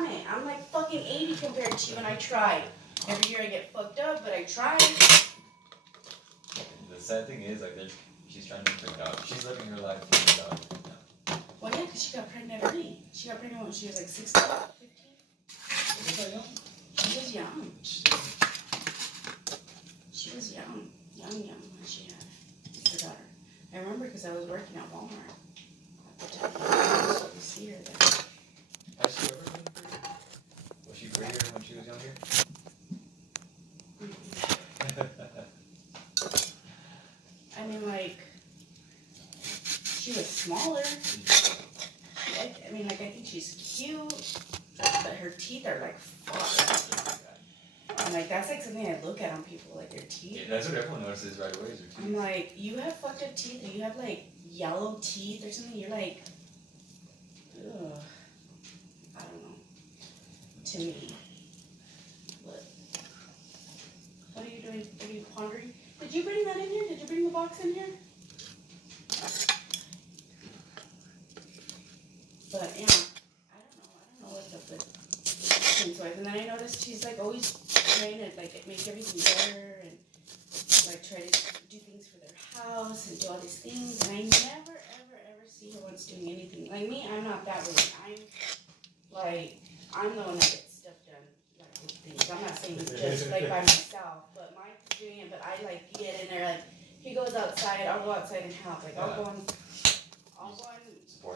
on it. I'm like fucking 80 compared to you, and I try. Every year I get fucked up, but I try. The sad thing is, like, she's trying to make her dog. She's living her life with her dog now. Well, yeah, because she got pregnant early. She got pregnant when she was like 16, 15. Was that young? She was young. She was young when she had her daughter. I remember because I was working at Walmart at the time. So you see her there. Has she ever been pretty? Was she prettier when she was younger? I mean, like, she was smaller. I mean, like, I think she's cute, but her teeth are like fuck. And like, that's like something I look at on people, like their teeth. Yeah, that's what everyone notices right away is their teeth. I'm like, you have fucked up teeth, or you have like yellow teeth or something. You're like, ugh. I don't know. To me. But what are you doing? Are you pondering? Did you bring that in here? Did you bring the box in here? But yeah, I don't know what's up with Tim's wife. And then I noticed she's like always trying to like make everything better and like try to do things for their house and do all these things. And I never ever see her once doing anything. Like me, I'm not that way. I'm the one that gets stuff done like with things. I'm not saying just like by myself, but Mike's doing it. But I like get in there like he goes outside, I'll go outside and help. Like I'll go and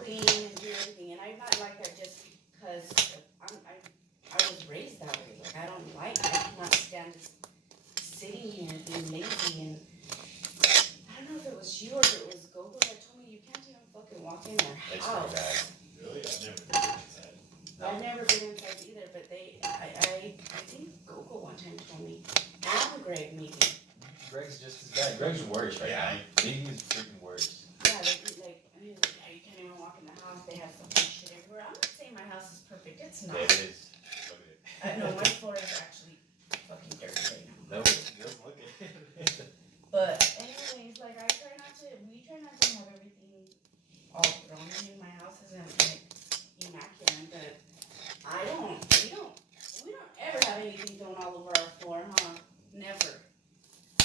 clean and do everything, and I'm not like that just because I was raised that way. Like I cannot stand just sitting here and being lazy. And I don't know if it was you or if it was Gogo that told me you can't even fucking walk in their house. Really? I've never been inside. I've never been inside either, but I think Gogo one time told me, and Greg maybe. Greg's just as bad. Greg's worse right now. He's freaking worse. Yeah, you can't even walk in the house. They have fucking shit everywhere. I'm not saying my house is perfect. It's not. Yeah, it is. No, my floor is actually fucking dirty right now. No, it doesn't look it. But anyways, like we try not to have everything all thrown. I mean, my house isn't like immaculate, but we don't ever have anything thrown all over our floor, huh? Never.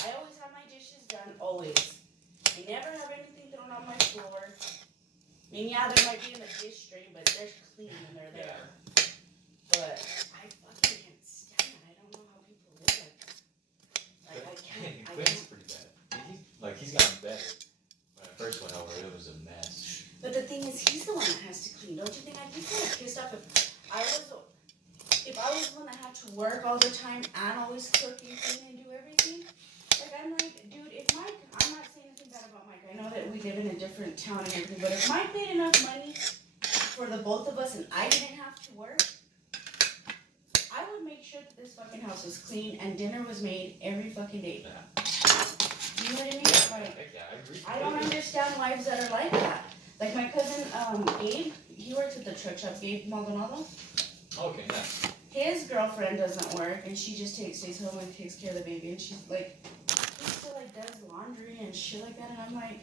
I always have my dishes done, always. I never have anything thrown on my floor. I mean, yeah, there might be in the dish drain, but they're clean and they're there. But I fucking can't stand it. I don't know how people live like this. Like, I can't. Quinn's pretty bad. He's gotten better. When I first went over, it was a mess. But the thing is, he's the one that has to clean. Don't you think I'd be kind of pissed off if I was the one that had to work all the time and always cook and clean and do everything? Like, I'm like, dude, if Mike, I'm not saying anything bad about Mike. I know that we live in a different town and everything, but if Mike made enough money for the both of us and I didn't have to work, I would make sure that this fucking house was clean and dinner was made every fucking day. Yeah. You know what I mean? Like, Yeah, I agree. I don't understand wives that are like that. Like my cousin, Gabe, he works at the truck shop, Gabe Maldonado. Okay, nice. His girlfriend doesn't work, and she just stays home and takes care of the baby. And she's like, he still like does laundry and shit like that. And I'm like,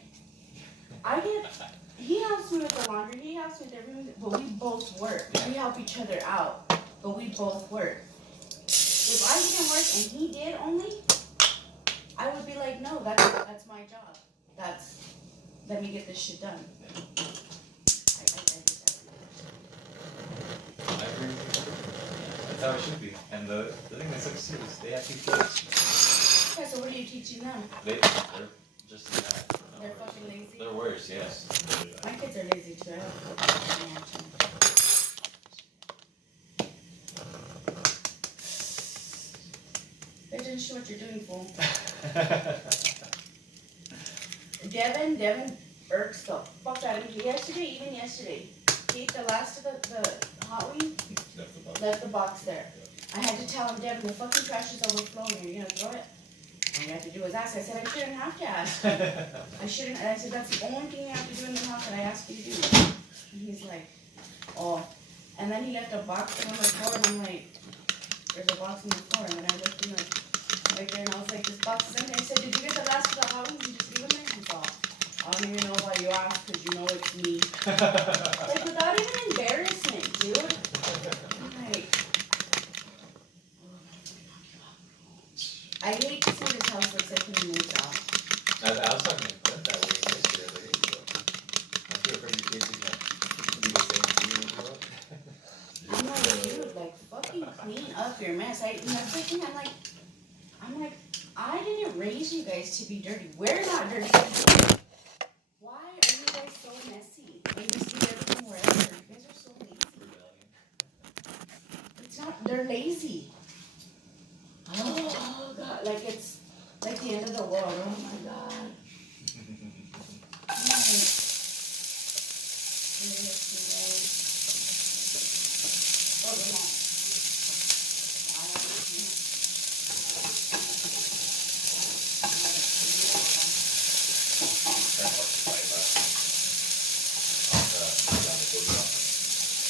he helps me with the laundry, he helps me with everything, but we both work. We help each other out, but we both work. If I didn't work and he did only, I would be like, no, that's my job. Let me get this shit done. I agree. That's how it should be. And the thing that sucks too is they have two kids. Yeah, so what are you teaching them? They're just that. They're fucking lazy? They're worse, yes. My kids are lazy too. I don't watch them. They didn't show what you're doing, fool. Devin irks the fuck out of me. Even yesterday, he ate the last of the hot wing, left the box there. I had to tell him, Devin, the fucking trash is overflowing. Are you gonna throw it? All you have to do is ask. I said, I shouldn't have to ask. I said, that's the only thing you have to do in the house that I asked you to do. And he's like, oh. And then he left a box on the floor, and I'm like, there's a box on the floor. And then I looked in right there, and I was like, this box is empty. I said, did you get the last of the hot wings? You just leave them there? He's all, I don't even know why you asked, because you know it's me. Like, without even embarrassment, dude. I'm like, fucking clean up your mess. That's the thing. I'm like, I didn't raise you guys to be dirty. We're not dirty. Why are you guys so messy? And just leave everything wherever. You guys are so lazy. It's not. They're lazy. Oh God! Like it's like the end of the world. Oh my God.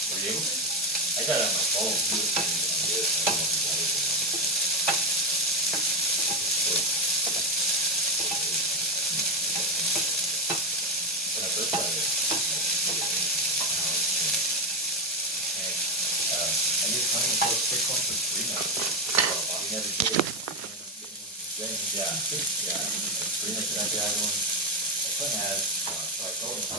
Were you able to? I got it on my phone. You were saying on this. I don't know if you got it or not. When I first got it, I used money for a quick one for free now. We never did it. Yeah, yeah. Free much that guy doing. I couldn't have, so I told him,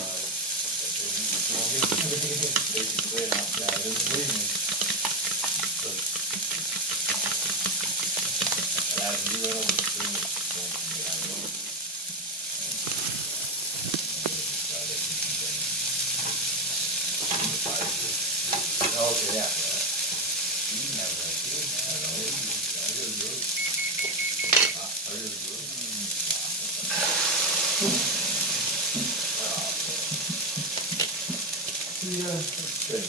basically, yeah, I didn't believe me. So, I had a new one over the screen. Okay, yeah. You didn't have that, too. I know. I really do. I really do. Yeah. Good.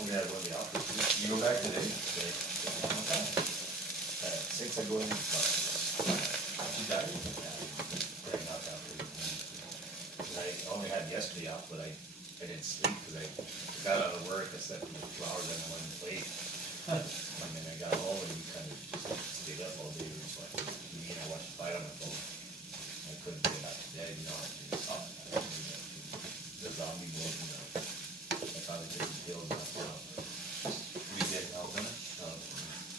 We had one in the office. You go back today? Okay. 6 I go in. She died? Yeah. Not that late. I only had yesterday off, but I didn't sleep because I got out of work. I slept for 2 hours and I went to sleep. And then I got home and we kind of just stayed up all day. We just watched TV and I watched the fight on my phone. I couldn't get back to bed, you know. I saw the zombie boy, you know. I thought it was killed. We get melatonin.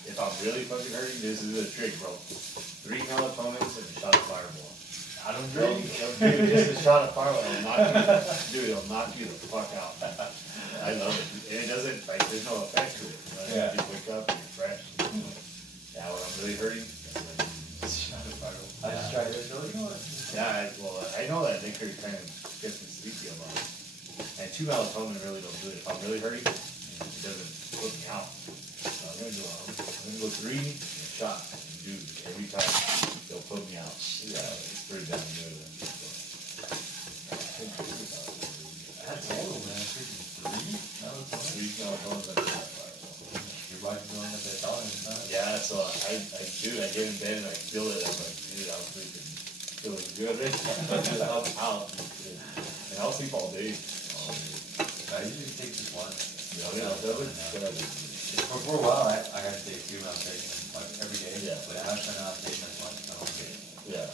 If I'm really fucking hurting, this is a trick, bro. 3 melatonins and a shot of Fireball. I don't drink. Dude, just a shot of Fireball will knock you. Dude, it'll knock you the fuck out. I love it. And it doesn't, like, there's no effect to it. You know? Yeah. You just wake up and you're fresh. Yeah, when I'm really hurting, shot of Fireball. I just tried it. No, you know what? Yeah, I know that liquor kind of gets me sleepy a lot. And 2 melatonin really don't do it. If I'm really hurting, it doesn't put me out. So I'm gonna go 3 and a shot. Dude, every time they'll put me out. Yeah, it's pretty damn good. That's old, man. Freaking 3 3 melatonins. melatonins and a shot of Fireball. Your body's doing what they thought it's not. Yeah, so I get in bed and I feel it. I'm like, dude, I'm sleeping. Feeling good. I'm out. And I'll sleep all day. I usually take just one. Yeah, that was good. For a while, I had to take 2 melatonins like every day. Yeah. But after not taking as much, I don't get it. Yeah.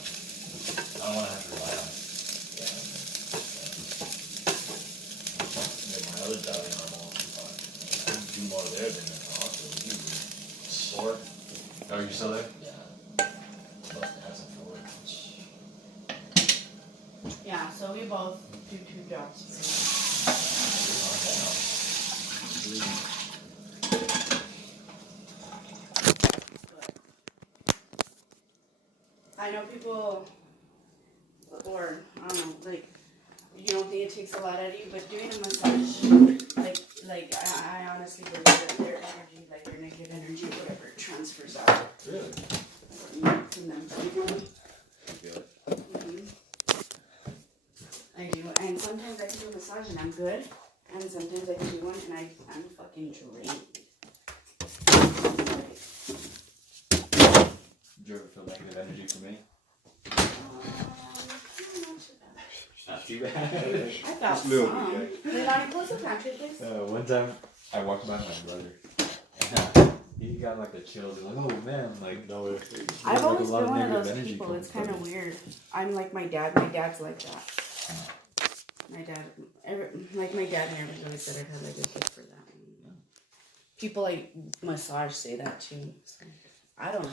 I don't want to have to rely on it. Yeah. And my other job, you know, I'm all, I do more there than in the hospital. Usually. Short. Oh, you still there? Yeah. Plus the have some forward. Yeah. So we both do 2 jobs. I know people, or I don't know, like, you don't think it takes a lot out of you, but doing a massage, like I honestly believe that their energy, like their negative energy, whatever, it transfers out Really? from them. Feel it? Mhm. I do, and sometimes I can do a massage and I'm good, and sometimes I can do one and I'm fucking drained. Did you ever feel negative energy from me? Not too bad. I felt Just a little some. bit, Leilani, close the pantry, please. One time, I walked by my brother, and he got like the chills. He was like, oh man, like, no, I've like always a lot been of one of negative those energy people. comes It's kind from of it. weird. I'm like my dad. My dad's like that. My dad, my dad never really said I'd have like a gift for that. People like massage say that too. So, I don't know.